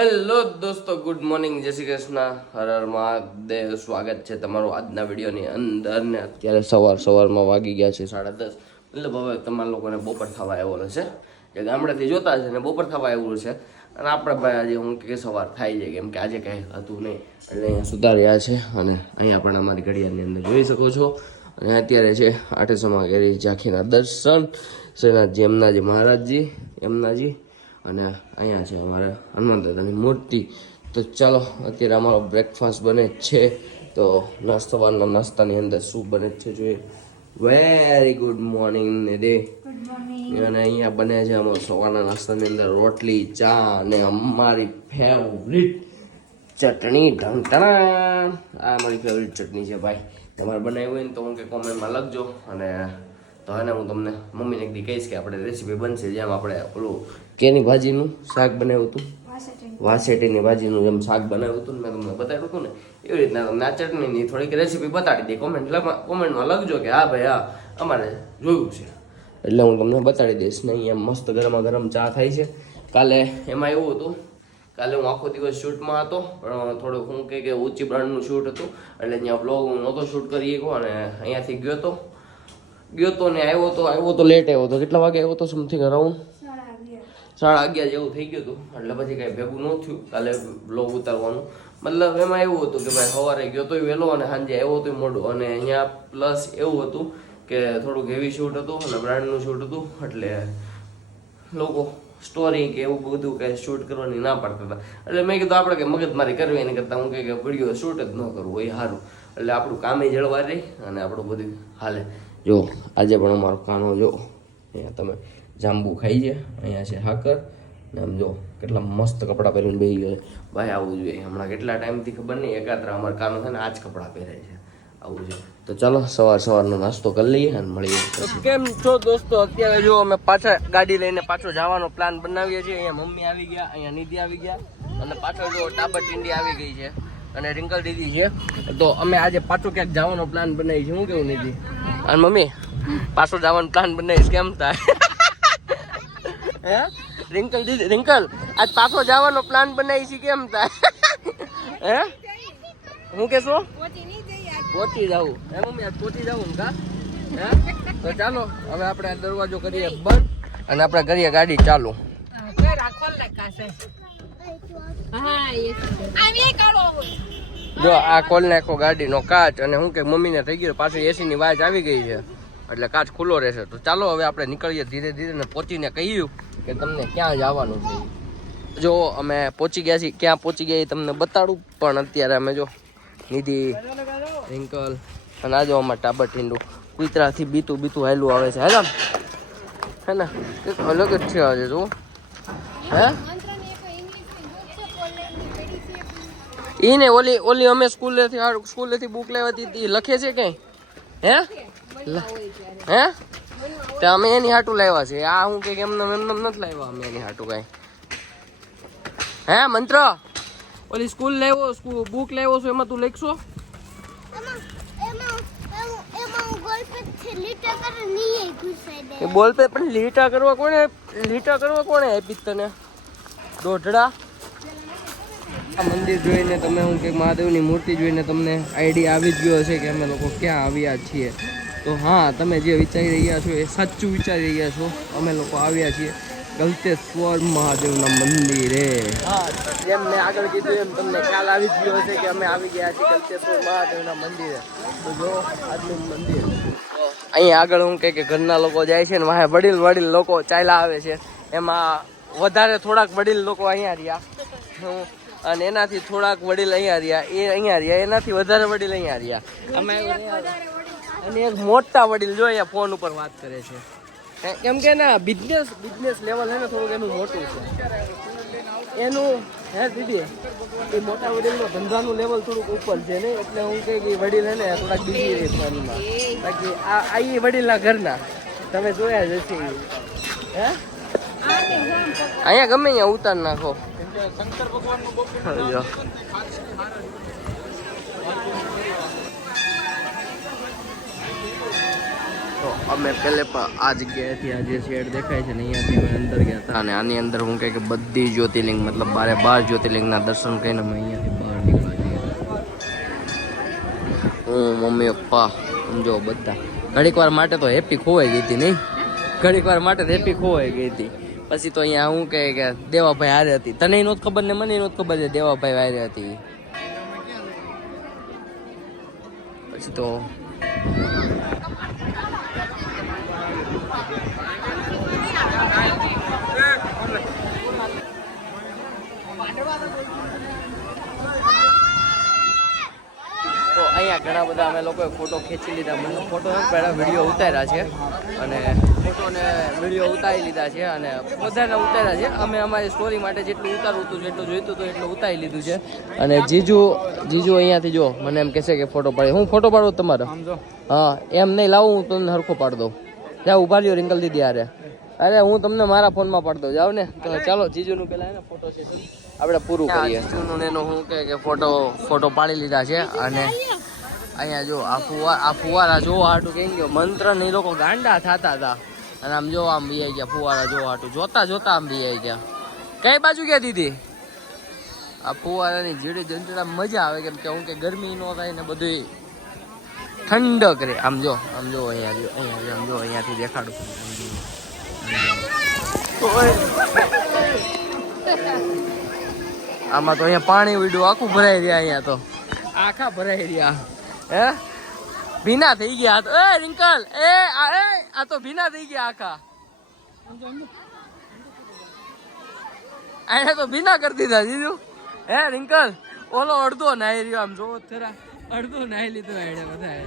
Hello દોસ્તો, good morning, જય શ્રી કૃષ્ણ, હર હર મહાદેવ. સ્વાગત છે તમારું આજના વિડીયોની અંદર. ને અત્યારે સવારમાં વાગી ગયા છે 10:30. મતલબ હવે તમારા લોકોને બપોર થવા આવ્યો છે. જે ગામડેથી જોતા છે ને બપોર થવા આવ્યું છે. અને આપણે ભાઈ આજે હું કે સવાર થાય છે, કેમ કે આજે કાંઈ હતું નહીં એટલે અહીંયા સુધાર્યા છે. અને અહીંયા પણ અમારી ઘડિયાળની અંદર જોઈ શકો છો. અને અત્યારે છે આઠસમાં ગેરી ઝાંખીના દર્શન, શ્રીનાથજી એમનાજી મહારાજજી એમનાજી. અને અહીંયા છે અમારે હનુમાન દાદાની મૂર્તિ. તો ચાલો, અત્યારે અમારો બ્રેકફાસ્ટ બને છે. તો સવારના નાસ્તાની અંદર શું બને છે જોઈએ. વેરી ગુડ મોર્નિંગ નિધિ. અને અહીંયા બને છે અમારો સવારના નાસ્તાની અંદર રોટલી, ચા અને અમારી ફેવરિટ ચટણી. ઢંકણા આ અમારી ફેવરિટ ચટણી છે ભાઈ. તમારે બનાવી હોય ને તો હું કે કોમેન્ટમાં લખજો. અને તો એને હું તમને મમ્મીને એકદી કહીશ કે આપણે રેસીપી બનશે જેમ આપણે પેલું કેની ભાજીનું શાક બનાવ્યું હતું, વાસેટીની ભાજીનું જેમ શાક બનાવ્યું હતું ને મેં તમને બતાવ્યું હતું ને, એવી રીતના તમને આ ચટણીની થોડીક રેસીપી બતાડી દે. કોમેન્ટમાં લખજો કે હા ભાઈ હા અમારે જોયું છે, એટલે હું તમને બતાડી દઈશ. નહીં એમ મસ્ત ગરમા ગરમ ચા થાય છે. કાલે એમાં એવું હતું, કાલે હું આખો દિવસ શૂટમાં હતો, પણ થોડુંક હું કે ઊંચી બ્રાન્ડનું શૂટ હતું એટલે ત્યાં બ્લોગ હું નહોતો શૂટ કરી શક્યો. અને અહીંયાથી ગયો તો ને આવ્યો તો લેટ આવ્યો હતો. કેટલા વાગે આવ્યો હતો? સમથિંગ અરાઉન્ડ 11:30 જેવું થઈ ગયું હતું. એટલે પછી કાંઈ ભેગું ન થયું કાલે બ્લોગ ઉતારવાનું. મતલબ એમાં એવું હતું કે ભાઈ સવારે ગયો તોય વહેલો અને સાંજે આવ્યો તોય મોડું. અને અહીંયા પ્લસ એવું હતું કે થોડુંક હેવી શૂટ હતું અને બ્રાન્ડનું શૂટ હતું, એટલે લોકો સ્ટોરી કે એવું બધું કંઈ શૂટ કરવાની ના પાડતા હતા. એટલે મેં કીધું આપણે કે મગજમારી કરવી એની કરતાં હું કે વિડીયો શૂટ જ ન કરવું એ સારું. એટલે આપણું કામે જળવાય રહી અને આપણું બધું હાલે. જો આજે પણ અમારો કાનો જો અહીંયા તમે જાંબુ ખાઈ છે. અહીંયા છે હાકર ને આમ જો કેટલા મસ્ત કપડાં પહેરીને બેસી ગયો છે. ભાઈ આવું જોઈએ. હમણાં કેટલા ટાઈમથી ખબર નહીં એકાત્રા અમારા કાનો છે ને આ જ કપડાં પહેરે છે. આવું છે. તો ચાલો સવારનો નાસ્તો કરી લઈએ અને મળીએ. કેમ છો દોસ્તો? અત્યારે જો અમે પાછા ગાડી લઈને પાછો જવાનો પ્લાન બનાવીએ છીએ. અહીંયા મમ્મી આવી ગયા, અહીંયા નિધિ આવી ગયા અને પાછળ જો ટાબર ટીંડી આવી ગઈ છે અને રિંકલ દીદી છે. તો અમે આજે પાછો ક્યાંક જવાનો પ્લાન બનાવી છે. શું કેવું નિધિ? અને મમ્મી પાછો જવાનો પ્લાન બનાવીશ કેમ થાય? હે રિંકલ દીદી, રિંકલ આજ પાછો જવાનો પ્લાન બનાવી છે કેમ થાય? હે હું કેશો? પહોંચી જવું હે મમ્મી? આજ પહોંચી જવું ને કા? હે તો ચાલો હવે આપણે આ દરવાજો કરીએ બંધ અને આપણે કરીએ ગાડી ચાલુ. જો આ ખોલ નાખો ગાડીનો કાચ. અને હું કે મમ્મીને થઈ ગયું પાછી એસીની વાજ આવી ગઈ છે એટલે કાચ ખુલ્લો રહેશે. તો ચાલો હવે આપણે નીકળીએ ધીરે ધીરે ને પહોંચીને કહ્યું કે તમને ક્યાં જવાનું છે. જો અમે પહોંચી ગયા છીએ, ક્યાં પહોંચી ગયા એ તમને બતાડું. પણ અત્યારે અમે જો નિધિ, રિંકલ અને આ જો અમારે ટાબર ઠીંડું કુતરાથી બીતું હાયલું આવે છે. હે ને કંઈક અલગ જ છે આજે જો. હે ઈ ને ઓલી અમે સ્કૂલેથી બુક લેવાતી હતી લખે છે કઈ? હે તો અમે એની હાટું લાવ્યા છે. આ હું કે એમને નથી લાવ્યા અમે એની હાટું કઈ. હે મંત્ર ઓલી સ્કૂલ લાવ્યો બુક લાવ્યો છો એમાં તું લખશો? બોલ પે પણ લીટા કરવા કોને આપી તને દોઢડા? આ મંદિર જોઈને તમે હું કે મહાદેવની મૂર્તિ જોઈને તમને આઈડિયા આવી જ ગયો હશે કે અમે લોકો ક્યાં આવ્યા છીએ. તો હા, તમે જે વિચારી રહ્યા છો એ સાચું વિચારી રહ્યા છો. અમે લોકો આવ્યા છીએ ગલતેશ્વર મહાદેવના મંદિરે. હા, જેમ મેં આગળ કીધું એમ તમને ખ્યાલ આવી જ ગયો હશે કે અમે આવી ગયા છીએ ગલતેશ્વર મહાદેવના મંદિરે. તો જો આજનું મંદિર અહીંયા આગળ હું કે ઘરના લોકો જાય છે ને વાહે વડીલ લોકો ચાલ્યા આવે છે. એમાં વધારે થોડાક વડીલ લોકો અહીંયા રહ્યા અને એનાથી થોડાક વડીલ અહીંયા રહ્યા, એનાથી વધારે વડીલ અહીંયા રહ્યા. અમે અને એક મોટા વડીલ જો અહીંયા ફોન ઉપર વાત કરે છે. કેમ કે ના બિઝનેસ લેવલ હે ને થોડુંક એનું મોટું છે એનું. હે દીદી એ મોટા વડીલનો ધંધાનું લેવલ થોડુંક ઉપર છે ને, એટલે હું કહે કે વડીલ હે ને થોડાક બીજી રહી ફોનમાં. બાકી આ એ વડીલના ઘરના તમે જોયા જ હશે. હે અહીંયા ગમે અહીંયા ઉતાર નાખો. શંકર ભગવાનનું અમે પહેલે આ જગ્યાએથી આ જે શેડ દેખાય છે ને અહીંયાથી અમે અંદર ગયા હતા અને આની અંદર હું કહે કે બધી જ્યોતિર્લિંગ મતલબ 12 જ્યોતિર્લિંગના દર્શન કરીને અમે અહીંયાથી બહાર નીકળ્યા છીએ. હું મમ્મી પપ્પા સમજો બધા ઘડીક વાર માટે તો હેપી ખોવાઈ ગઈ હતી નહીં, ઘડીક વાર માટે તો હેપી ખોવાઈ ગઈ હતી. પછી તો અહીંયા હું કહે કે દેવાભાઈ હારે હતી, તને નહોતી ખબર ને મને નહોતી ખબર છે દેવાભાઈ હારે હતી. પછી તો અહીંયા ઘણા બધા અમે લોકોએ ફોટો ખેંચી લીધા, મને ફોટો પહેલાં વિડીયો ઉતાર્યા છે અને ફોટોને વિડીયો ઉતારી લીધા છે અને બધાને ઉતાર્યા છે. અમે અમારી સ્ટોરી માટે જેટલું ઉતારવું હતું જેટલું જોઈતું હતું એટલું ઉતારી લીધું છે. અને જીજુ અહીંયાથી જો મને એમ કહેશે કે ફોટો પાડી, હું ફોટો પાડું તમારો? હા એમ નહીં, લાવું હું તમને હરખો પાડી દઉં. જાઓ ઉભા રહ્યો રિંકલ દીદી અરે હું તમને મારા ફોનમાં પાડી દઉં, જાઓ ને. તો ચાલો જીજુનું પેલા એને ફોટો સેશન આપણે પૂરું કરીએ. જીજુનું એનો હું કે ફોટો પાડી લીધા છે અને અહીંયા જો આ ફુવારા જોવા હાટું કઈ ગયો મંત્ર ને એ લોકો ગાંડા થતા હતા અને આમ જો આમ બી ગયા ફુવારા જોવા હાટું જોતા આમ બી ગયા. કઈ બાજુ ગયા દીદી? આ ફુવારાની જીડી જંતડા મજા આવે કેમ કે હું કે ગરમી નો થાય ને બધું ઠંડક રે. આમ જો અહીંયાથી દેખાડું. આમાં તો અહીંયા પાણી વીડું આખું ભરાઈ રહ્યા, અહીંયા તો આખા ભરાઈ રહ્યા. હે ભીના થઈ ગયા તો એ રિંકલ આ તો ભીના થઈ ગયા આખા, આને તો ભીના કરી દીધા જીજુ. હે રિંકલ ઓલો અડધો નાહી રહ્યો, આમ જોવો થરા અડધો નાહી લીધો એને બધા.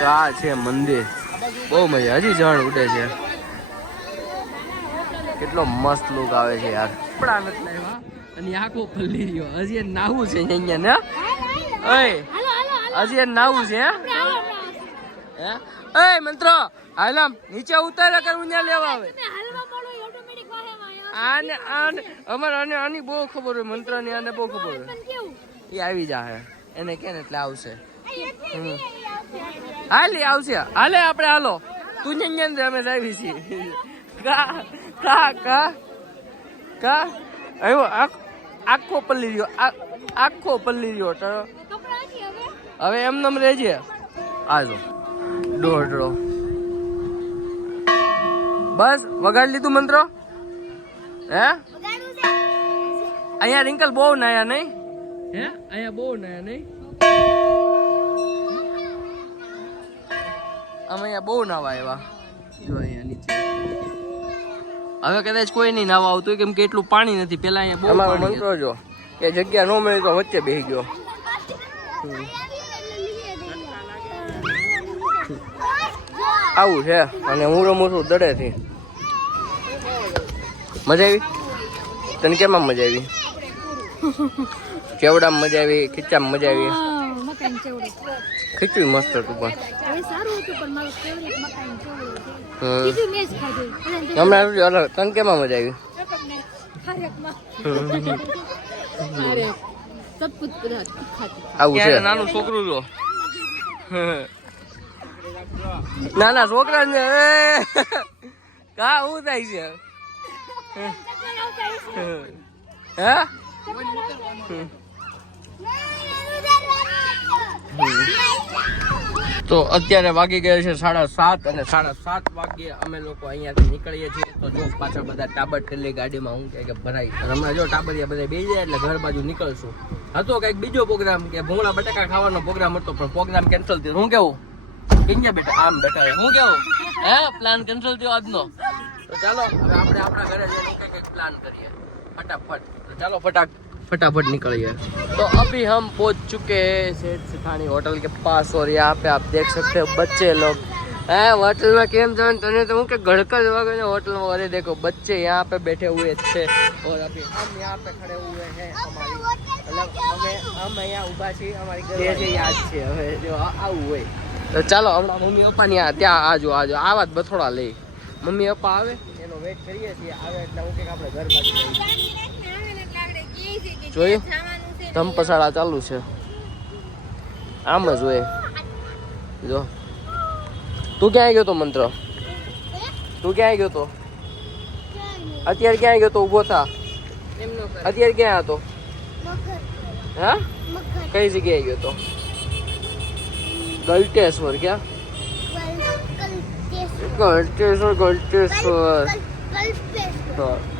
તો આ છે મંદિર, બહુ મજા, હજી જણ ઉડે છે, કેટલો મસ્ત લુક આવે છે યાર. કપડા નથી લાવ્યા અને આખો પલ્લી રહ્યો, હજી નાવું છે અહીંયા ને, હજી નાવું છે. હે મંત્ર હાલમ નીચે ઉતારે કરું ત્યાં લેવા આવે. આની બહુ ખબર હોય, મંત્ર ની આને બહુ ખબર હોય. એ આવી જાય એને કે એટલે આવશે. હાલે આવશે, હાલે આપણે હાલો. તું ને અમે આવી છીએ. આખો પલ્લી રહ્યો હવે એમ રેજે. આજો દોઢો બસ વગાડી લીધું મંત્ર. હે અહીંયા રિંકલ બહુ નાયા નહીં, હે અહીંયા બહુ નાયા નહીં, અમે અહીંયા બહુ નાવા આવ્યા. જો અહીંયા નીચે હવે કદાચ કોઈ નહીં નાવા આવતું કેમ કે એટલું પાણી નથી. પેલા અહીંયા બહુ મંત્રો જો કે જગ્યા ન મળી તો વચ્ચે બેસી ગયો. આવું છે અને હું રમું છું દડેથી. મજા આવી? તને કેમાં મજા આવી? ચેવડામાં મજા આવી, ખીચામાં મજા આવી? ખીચું મસ્ત હતું પણ હમણાં તને કેમાં મજા આવી? આવું છે નાનું છોકરું જો, નાના છોકરા ને કા હું થાય છે? હે તો અત્યારે વાગી ગયા છે 7:30 અને 7:30 વાગ્યે અમે લોકો અહીંયાથી નીકળીએ છીએ. તો જો પાછળ બધા ટાબર ટેલી ગાડીમાં હું કે ભરાય અને હમણાં જો ટાબરિયા બધા બેસી જાય એટલે ઘર બાજુ નીકળશું. હતો કઈક બીજો પ્રોગ્રામ કે ભૂંગળા બટાકા ખાવાનો પ્રોગ્રામ હતો પણ પ્રોગ્રામ કેન્સલ થયો. હું કેવું ક્યાં બેઠા? આમ બેઠા. હું કેવું હે પ્લાન કેન્સલ થયો આજનો. તો ચાલો હવે આપણે આપણા ઘરે જઈને કઈક પ્લાન કરીએ फटाफट. तो चलो फटाफट निकलिए. तो अभी हम पहुंच चुके हैं सेठ सिखानी होटल के पास और यहाँ पे आप देख सकते हो बच्चे लोग हैं होटल में केम जान तने तो के गड़कर वगैरह होटल में. अरे देखो बच्चे यहाँ पे बैठे हुए थे और अभी हम यहाँ पे खड़े हुए हैं. हमारी मतलब हम यहाँ उभा छी हमारी घर याद છે હવે જો આવું હોય. તો ચાલો હમણાં મમ્મી પપ્પા ની ત્યાં આજો આ વાત બથોડા લઈ. મમ્મી પપ્પા આવે એનો વેટ કરીએ છીએ. આવે એટલે હું કે આપણે ઘર બાજુ જોયું ધમપસાડા ચાલુ છે. આમ જ હોય જો તું ક્યાં ગયો તો મંત્ર? તું ક્યાં ગયો તો? અત્યારે ક્યાં ગયો તો? ઊભો થા. અત્યારે ક્યાં હતો? હા, કઈ જગ્યાએ ગયો તો? ગલટેશ્વર. ક્યાં? ગલટેશ્વર. હા